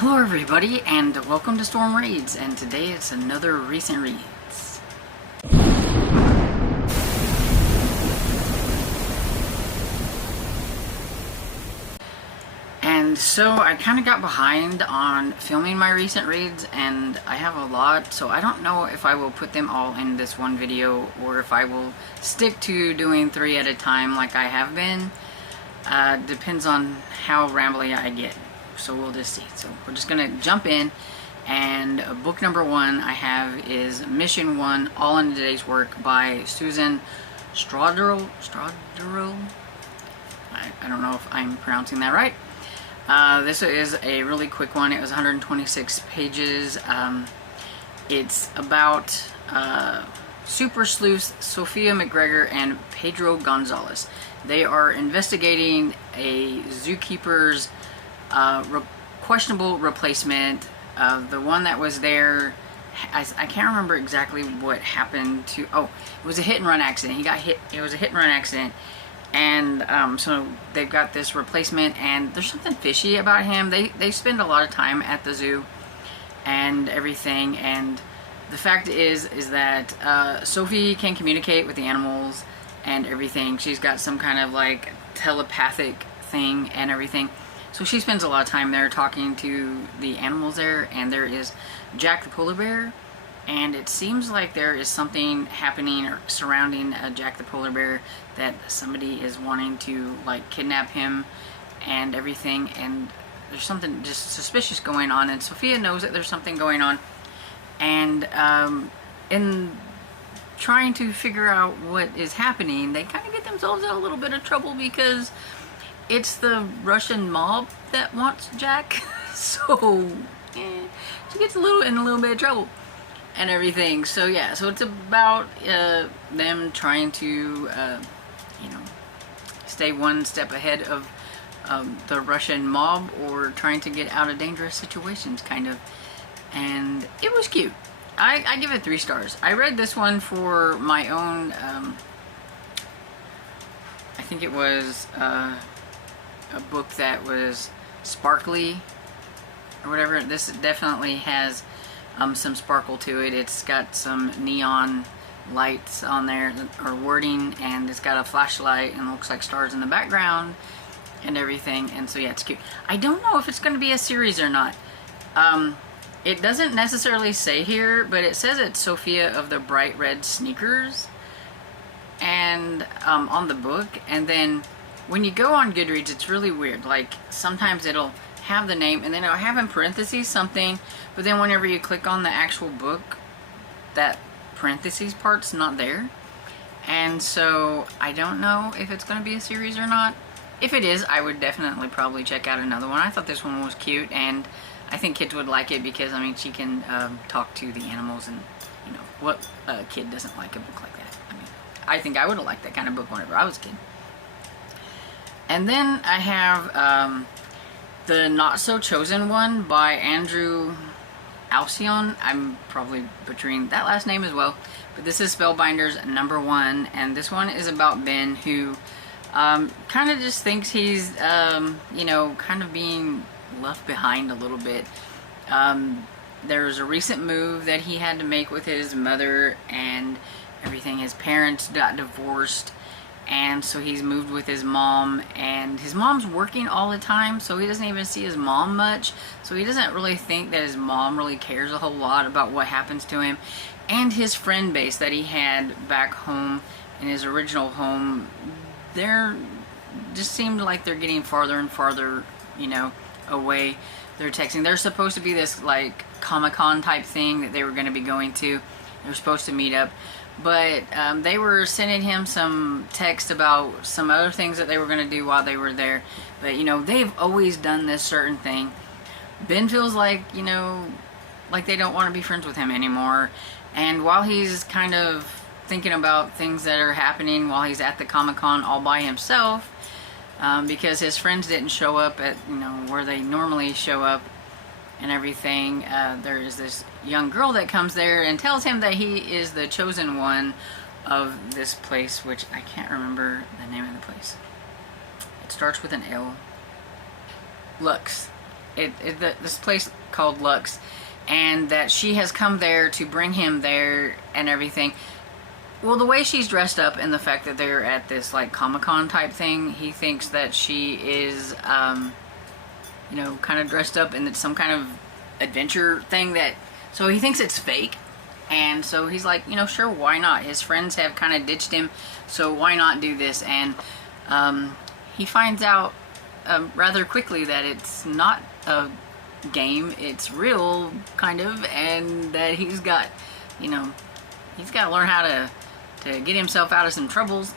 Hello everybody, and welcome to Storm Reads, and today it's another recent reads. And so I kind of got behind on filming my recent reads, and I have a lot, so I don't know if I will put them all in this one video or if I will stick to doing 3 at a time like I have been. Depends on how rambly I get. So we'll just see. So we're just gonna jump in, and book number 1 I have is Mission 1, All in a Day's Work by Susan Strodderl. I don't know if I'm pronouncing that right. This is a really quick one. It was 126 pages. It's about super sleuths Sophia McGregor and Pedro Gonzalez. They are investigating a zookeeper's questionable replacement. The one that was there, I can't remember exactly what happened to. Oh, it was a hit and run accident. He got hit. It was a hit and run accident, and so they've got this replacement, and there's something fishy about him. They spend a lot of time at the zoo and everything, and the fact is that Sophie can communicate with the animals and everything. She's got some kind of like telepathic thing and everything. So she spends a lot of time there talking to the animals there, and there is Jack the polar bear, and it seems like there is something happening or surrounding Jack the polar bear, that somebody is wanting to like kidnap him and everything, and there's something just suspicious going on, and Sophia knows that there's something going on, and in trying to figure out what is happening, they kind of get themselves in a little bit of trouble because it's the Russian mob that wants Jack. So she gets in a little bit of trouble and everything. So yeah, so it's about them trying to stay one step ahead of the Russian mob, or trying to get out of dangerous situations, kind of. And it was cute. I give it 3 stars. I read this one for my own, I think it was a book that was sparkly or whatever. This definitely has some sparkle to it. It's got some neon lights on there, or wording, and it's got a flashlight and looks like stars in the background and everything. And so yeah, it's cute. I don't know if it's going to be a series or not. It doesn't necessarily say here, but it says it's Sophia of the Bright Red Sneakers, and on the book. And then when you go on Goodreads, it's really weird. Like, sometimes it'll have the name, and then it'll have in parentheses something, but then whenever you click on the actual book, that parentheses part's not there. And so I don't know if it's going to be a series or not. If it is, I would definitely probably check out another one. I thought this one was cute, and I think kids would like it because, I mean, she can talk to the animals, and, you know, what kid doesn't like a book like that? I mean, I think I would have liked that kind of book whenever I was a kid. And then I have the Not So Chosen One by Andrew Alcyone. I'm probably butchering that last name as well. But this is Spellbinders number 1. And this one is about Ben, who kind of just thinks he's, you know, kind of being left behind a little bit. There was a recent move that he had to make with his mother and everything. His parents got divorced, and so he's moved with his mom, and his mom's working all the time, so he doesn't even see his mom much, so he doesn't really think that his mom really cares a whole lot about what happens to him. And his friend base that he had back home in his original home, they're just seemed like they're getting farther and farther, you know, away. They're texting. They're supposed to be this like Comic-Con type thing that they were going to be going to. They were supposed to meet up, but they were sending him some text about some other things that they were going to do while they were there. But, you know, they've always done this certain thing. Ben feels like, you know, like they don't want to be friends with him anymore. And while he's kind of thinking about things that are happening while he's at the Comic-Con all by himself, because his friends didn't show up at, you know, where they normally show up and everything, there is this young girl that comes there and tells him that he is the chosen one of this place, which I can't remember the name of the place. It starts with an L. Lux. this place called Lux, and that she has come there to bring him there and everything. Well, the way she's dressed up and the fact that they're at this like Comic-Con type thing, he thinks that she is, you know, kind of dressed up and it's some kind of adventure thing that, so he thinks it's fake. And so he's like, you know, sure, why not? His friends have kind of ditched him, so why not do this? And he finds out rather quickly that it's not a game, it's real, kind of, and that he's got, you know, he's got to learn how to get himself out of some troubles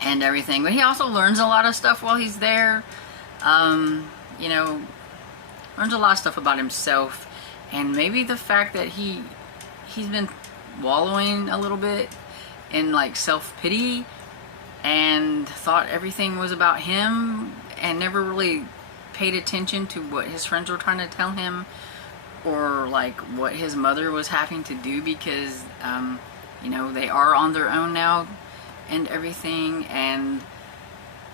and everything. But he also learns a lot of stuff while he's there. You know, learns a lot of stuff about himself, and maybe the fact that he's been wallowing a little bit in like self-pity and thought everything was about him and never really paid attention to what his friends were trying to tell him, or like what his mother was having to do, because you know, they are on their own now and everything. And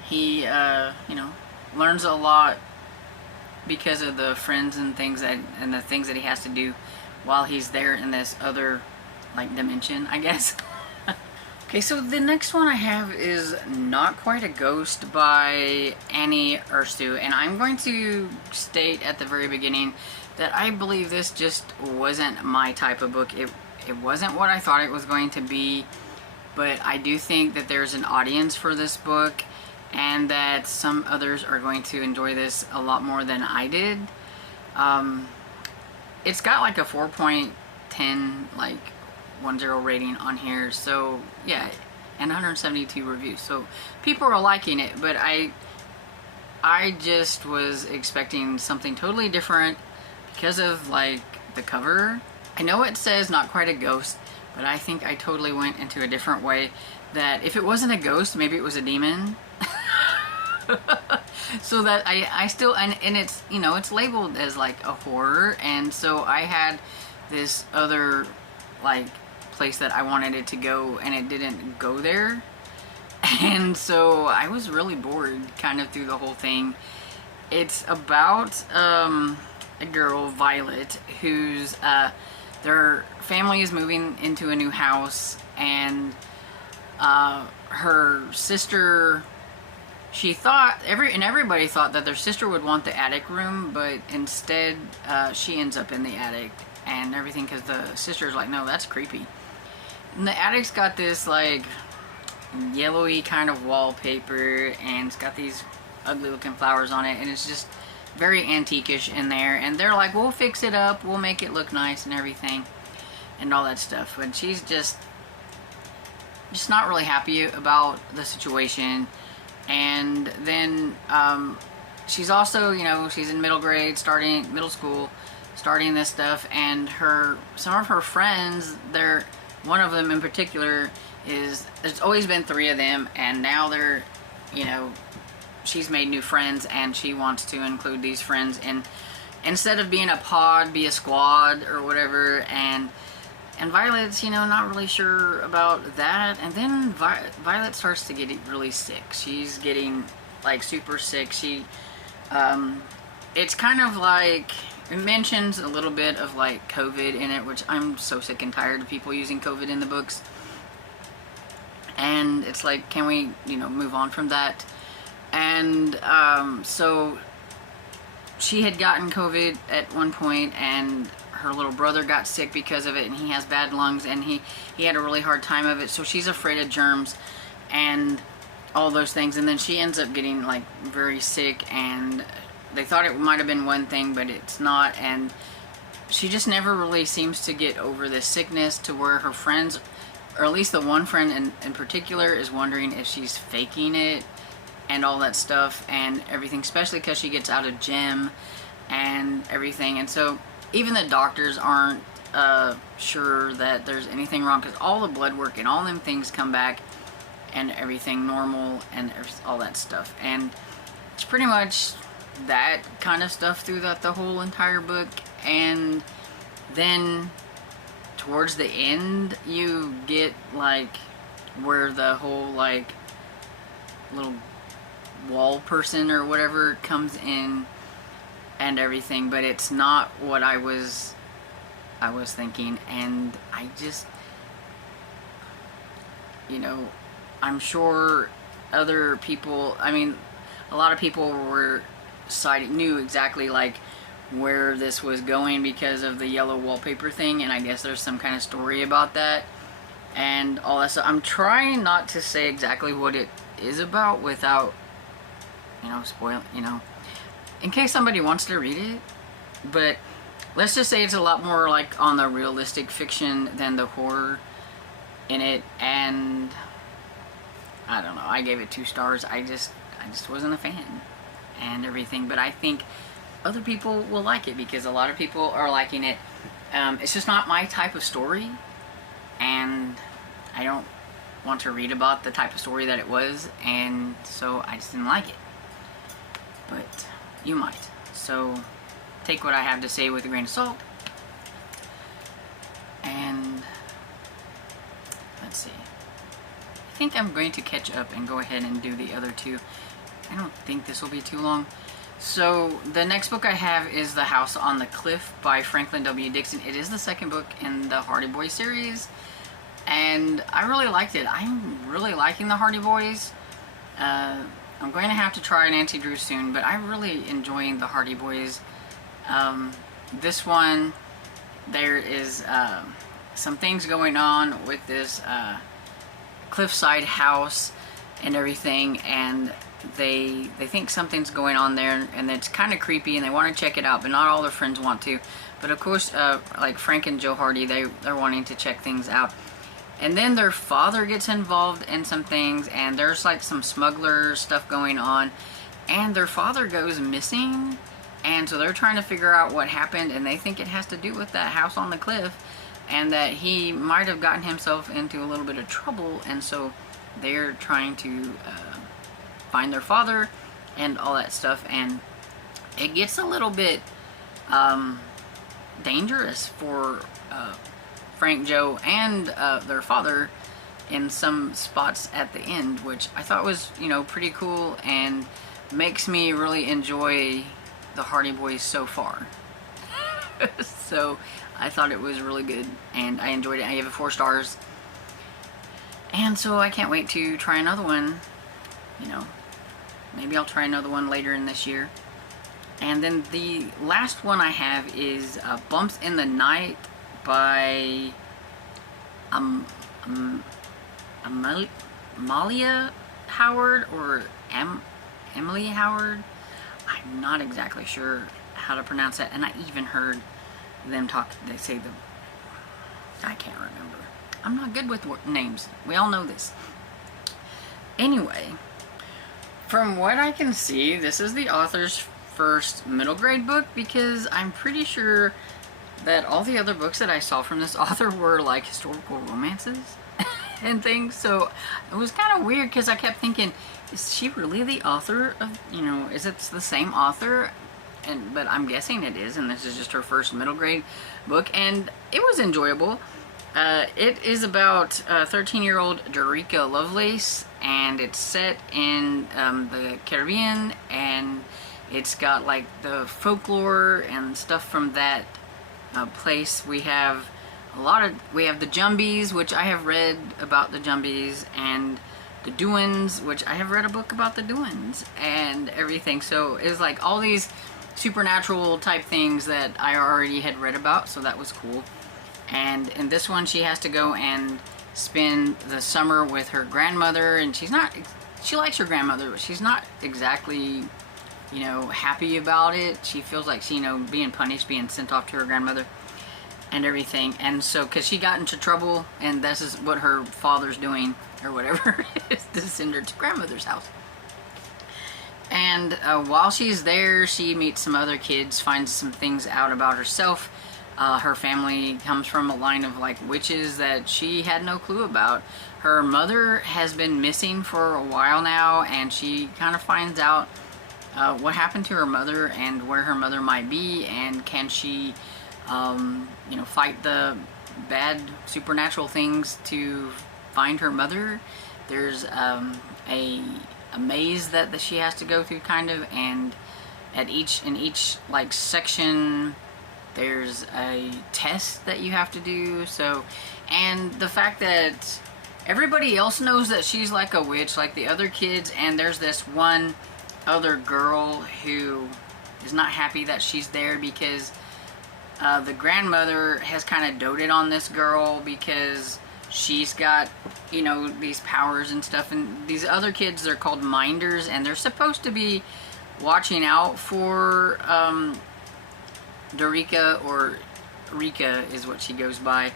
he you know, learns a lot because of the friends and things that, and the things that he has to do while he's there in this other like dimension, I guess. Okay, so the next one I have is Not Quite a Ghost by Annie Erstu, and I'm going to state at the very beginning that I believe this just wasn't my type of book. It wasn't what I thought it was going to be, but I do think that there's an audience for this book, and that some others are going to enjoy this a lot more than I did. It's got like a 4.10 like 10 rating on here, so yeah, and 172 reviews, so people are liking it. But I just was expecting something totally different because of like the cover. I know it says Not Quite a Ghost, but I think I totally went into a different way, that if it wasn't a ghost, maybe it was a demon. So that I still, and it's, you know, it's labeled as like a horror, and so I had this other like place that I wanted it to go, and it didn't go there, and so I was really bored kind of through the whole thing. It's about a girl, Violet, who's their family is moving into a new house, and her sister, she thought, everybody thought that their sister would want the attic room, but instead she ends up in the attic and everything, because the sister's like, no, that's creepy. And the attic's got this like yellowy kind of wallpaper, and it's got these ugly looking flowers on it, and it's just very antique-ish in there. And they're like, we'll fix it up, we'll make it look nice and everything and all that stuff. But she's just not really happy about the situation. And then she's also, you know, she's in middle school, starting this stuff, and some of her friends, one of them in particular there's always been 3 of them, and now they're, you know, she's made new friends, and she wants to include these friends, and instead of being a pod, be a squad or whatever. And Violet's, you know, not really sure about that. And then Violet starts to get really sick. She's getting like super sick. It's kind of like, it mentions a little bit of like COVID in it, which I'm so sick and tired of people using COVID in the books. And it's like, can we, you know, move on from that? And so she had gotten COVID at one point, and her little brother got sick because of it, and he has bad lungs, and he had a really hard time of it, so she's afraid of germs and all those things. And then she ends up getting like very sick, and they thought it might have been one thing, but it's not. And she just never really seems to get over this sickness, to where her friends, or at least the one friend in particular, is wondering if she's faking it and all that stuff and everything, especially because she gets out of gym and everything. And so even the doctors aren't sure that there's anything wrong, because all the blood work and all them things come back and everything normal and all that stuff. And it's pretty much that kind of stuff through the whole entire book. And then towards the end, you get like where the whole like little wall person or whatever comes in and everything, but it's not what I was thinking. And I just, you know, I'm sure other people, I mean, a lot of people were knew exactly like where this was going because of the yellow wallpaper thing, and I guess there's some kind of story about that and all that stuff. I'm trying not to say exactly what it is about without, you know, spoil, you know, in case somebody wants to read it. But let's just say it's a lot more like on the realistic fiction than the horror in it. And I don't know, I gave it 2 stars. I just wasn't a fan and everything, but I think other people will like it because a lot of people are liking it. It's just not my type of story, and I don't want to read about the type of story that it was, and so I just didn't like it. But you might, so take what I have to say with a grain of salt. And let's see, I think I'm going to catch up and go ahead and do the other 2. I don't think this will be too long. So the next book I have is The House on the Cliff by Franklin W. Dixon. It is the 2nd book in the Hardy Boys series, and I really liked it. I'm really liking the Hardy Boys. I'm going to have to try Nancy Drew soon, but I'm really enjoying the Hardy Boys. This one, there is some things going on with this cliffside house and everything, and they think something's going on there, and it's kind of creepy, and they want to check it out, but not all their friends want to. But of course, like Frank and Joe Hardy, they're wanting to check things out. And then their father gets involved in some things, and there's like some smuggler stuff going on, and their father goes missing, and so they're trying to figure out what happened, and they think it has to do with that house on the cliff, and that he might have gotten himself into a little bit of trouble, and so they're trying to find their father and all that stuff. And it gets a little bit dangerous for Frank, Joe, and their father in some spots at the end, which I thought was, you know, pretty cool and makes me really enjoy the Hardy Boys so far. So I thought it was really good, and I enjoyed it. I gave it 4 stars, and so I can't wait to try another one. You know, maybe I'll try another one later in this year. And then the last one I have is Bumps in the Night by Amalia Howard, or Emily Howard. I'm not exactly sure how to pronounce that, and I even heard them talk, they say I can't remember. I'm not good with names. We all know this. Anyway, from what I can see, this is the author's first middle grade book, because I'm pretty sure that all the other books that I saw from this author were like historical romances and things. So it was kind of weird, because I kept thinking, is she really the author of, you know, is it the same author? But I'm guessing it is, and this is just her first middle grade book, and it was enjoyable. It is about 13-year-old Dorica Lovelace, and it's set in the Caribbean, and it's got like the folklore and stuff from that place. We have the Jumbies, which I have read about the Jumbies, and the Dooins, which I have read a book about the Dooins and everything. So it's like all these supernatural type things that I already had read about, so that was cool. And in this one, she has to go and spend the summer with her grandmother, and she likes her grandmother, but she's not exactly, you know, happy about it. She feels like she, you know, being punished, being sent off to her grandmother and everything. And so, because she got into trouble, and this is what her father's doing, or whatever, is to send her to grandmother's house. And while she's there, she meets some other kids, finds some things out about herself. Her family comes from a line of like witches that she had no clue about. Her mother has been missing for a while now, and she kind of finds out what happened to her mother and where her mother might be, and can she, you know, fight the bad supernatural things to find her mother. There's a maze that she has to go through, kind of, and in each like section there's a test that you have to do. So, and the fact that everybody else knows that she's like a witch, like the other kids, and there's this one other girl who is not happy that she's there because the grandmother has kind of doted on this girl because she's got, you know, these powers and stuff, and these other kids, they're called minders, and they're supposed to be watching out for Dorica, or Rika is what she goes by,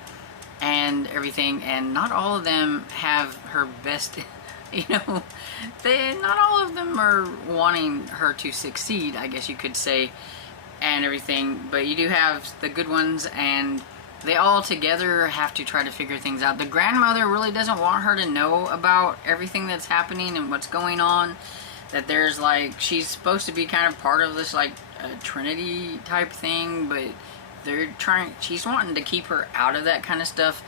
and everything, and not all of them have her best, you know, not all of them are wanting her to succeed, I guess you could say, and everything, but you do have the good ones, and they all together have to try to figure things out. The grandmother really doesn't want her to know about everything that's happening and what's going on, that there's like, she's supposed to be kind of part of this like Trinity type thing, but she's wanting to keep her out of that kind of stuff.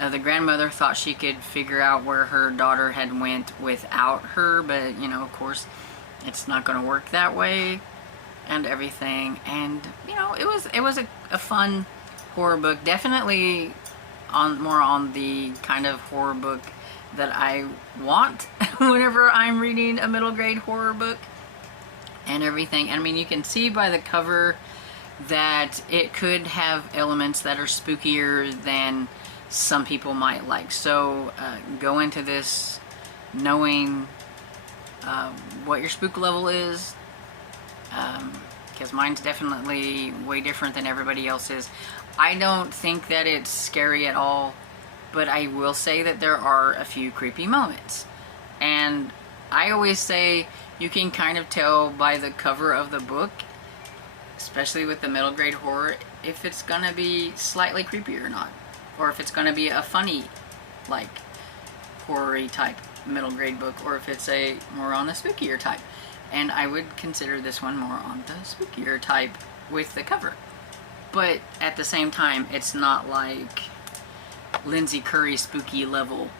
The grandmother thought she could figure out where her daughter had went without her, but you know, of course, it's not going to work that way, and everything. And you know, it was a fun horror book, definitely more on the kind of horror book that I want whenever I'm reading a middle grade horror book and everything. I mean, you can see by the cover that it could have elements that are spookier than some people might like. So go into this knowing what your spook level is, because mine's definitely way different than everybody else's. I don't think that it's scary at all, but I will say that there are a few creepy moments. And I always say you can kind of tell by the cover of the book, especially with the middle grade horror, if it's gonna be slightly creepy or not, or if it's gonna be a funny, like, horror-y type middle grade book, or if it's a more on the spookier type. And I would consider this one more on the spookier type with the cover. But at the same time, it's not like Lindsay Curry spooky level.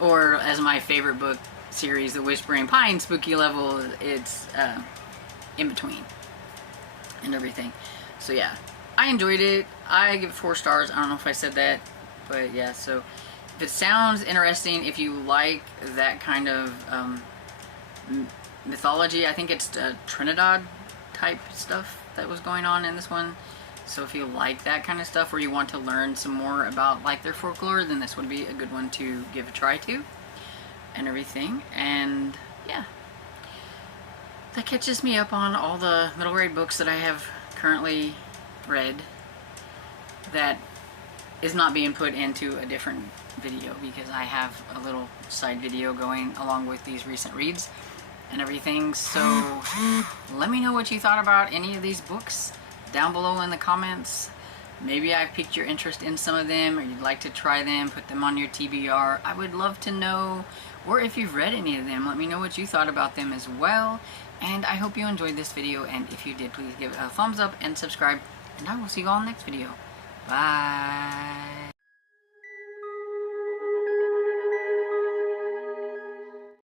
Or as my favorite book series, The Whispering Pine spooky level, it's in between and everything. So yeah, I enjoyed it. I give it 4 stars. I don't know if I said that, but yeah, so if it sounds interesting, if you like that kind of mythology, I think it's Trinidad type stuff that was going on in this one. So if you like that kind of stuff, or you want to learn some more about like their folklore, then this would be a good one to give a try to, and everything. And yeah, that catches me up on all the middle grade books that I have currently read that is not being put into a different video, because I have a little side video going along with these recent reads and everything. So let me know what you thought about any of these books down below in the comments. Maybe I've piqued your interest in some of them, or you'd like to try them, put them on your TBR. I would love to know. Or if you've read any of them, let me know what you thought about them as well. And I hope you enjoyed this video, and if you did, please give it a thumbs up and subscribe, and I will see you all in the next video. Bye.